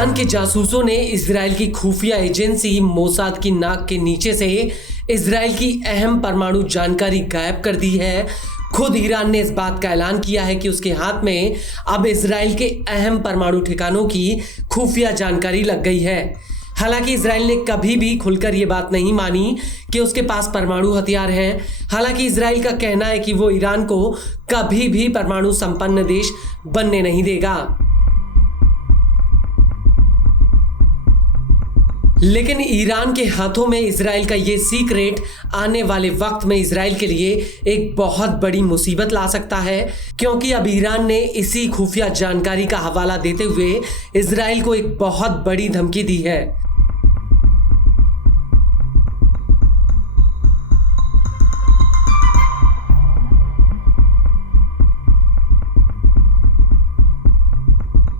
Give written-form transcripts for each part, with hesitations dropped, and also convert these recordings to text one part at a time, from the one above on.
Iran के जासूसों ने Israel की खुफिया एजेंसी मोसाद की नाक के नीचे से इजराइल की अहम परमाणु जानकारी गायब कर दी है। खुद ईरान ने इस बात का ऐलान किया है कि उसके हाथ में अब इजराइल के अहम परमाणु ठिकानों की खुफिया जानकारी लग गई है। हालांकि इजराइल ने कभी भी खुलकर ये बात नहीं मानी कि उसके पास परमाणु हथियार हैं। हालांकि इजराइल का कहना है कि वो ईरान को कभी भी परमाणु संपन्न देश बनने नहीं देगा। लेकिन ईरान के हाथों में इजराइल का ये सीक्रेट आने वाले वक्त में इजराइल के लिए एक बहुत बड़ी मुसीबत ला सकता है, क्योंकि अब ईरान ने इसी खुफिया जानकारी का हवाला देते हुए इजराइल को एक बहुत बड़ी धमकी दी है।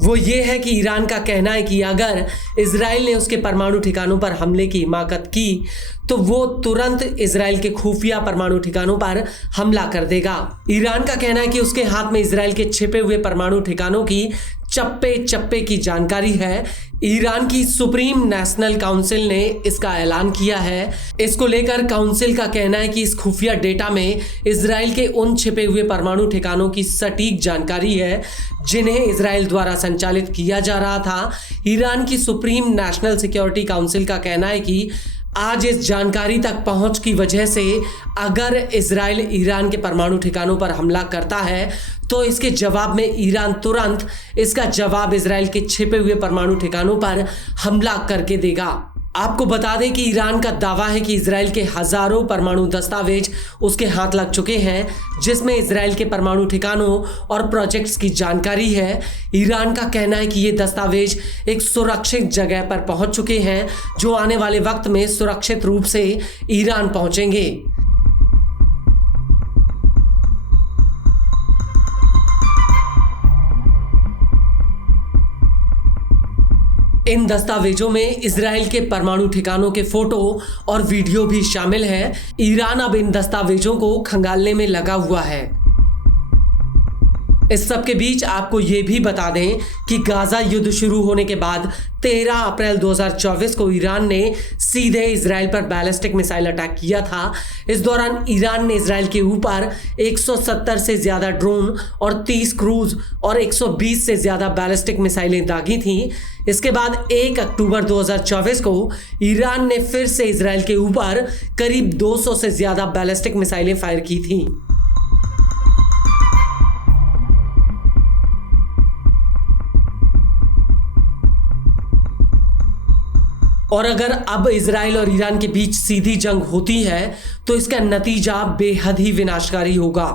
वो ये है कि ईरान का कहना है कि अगर इजराइल ने उसके परमाणु ठिकानों पर हमले की हिमाकत की तो वो तुरंत इजराइल के खुफिया परमाणु ठिकानों पर हमला कर देगा। ईरान का कहना है कि उसके हाथ में इजराइल के छिपे हुए परमाणु ठिकानों की चप्पे चप्पे की जानकारी है। ईरान की सुप्रीम नेशनल काउंसिल ने इसका ऐलान किया है। इसको लेकर काउंसिल का कहना है कि इस खुफिया डेटा में इजराइल के उन छिपे हुए परमाणु ठिकानों की सटीक जानकारी है जिन्हें इजराइल द्वारा संचालित किया जा रहा था। ईरान की सुप्रीम नेशनल सिक्योरिटी काउंसिल का कहना है कि आज इस जानकारी तक पहुंच की वजह से अगर इजराइल ईरान के परमाणु ठिकानों पर हमला करता है तो इसके जवाब में ईरान तुरंत इसका जवाब इजराइल के छिपे हुए परमाणु ठिकानों पर हमला करके देगा। आपको बता दें कि ईरान का दावा है कि इजराइल के हजारों परमाणु दस्तावेज उसके हाथ लग चुके हैं, जिसमें इजराइल के परमाणु ठिकानों और प्रोजेक्ट्स की जानकारी है। ईरान का कहना है कि ये दस्तावेज एक सुरक्षित जगह पर पहुंच चुके हैं, जो आने वाले वक्त में सुरक्षित रूप से ईरान पहुंचेंगे। इन दस्तावेजों में इजराइल के परमाणु ठिकानों के फोटो और वीडियो भी शामिल हैं। ईरान अब इन दस्तावेजों को खंगालने में लगा हुआ है। इस सब के बीच आपको ये भी बता दें कि गाजा युद्ध शुरू होने के बाद 13 अप्रैल 2024 को ईरान ने सीधे इजराइल पर बैलिस्टिक मिसाइल अटैक किया था। इस दौरान ईरान ने इजराइल के ऊपर 170 से ज़्यादा ड्रोन और 30 क्रूज और 120 से ज़्यादा बैलिस्टिक मिसाइलें दागी थीं। इसके बाद 1 अक्टूबर 2024 को ईरान ने फिर से इजराइल के ऊपर करीब 200 से ज़्यादा बैलिस्टिक मिसाइलें फायर की थीं। और अगर अब इजराइल और ईरान के बीच सीधी जंग होती है तो इसका नतीजा बेहद ही विनाशकारी होगा।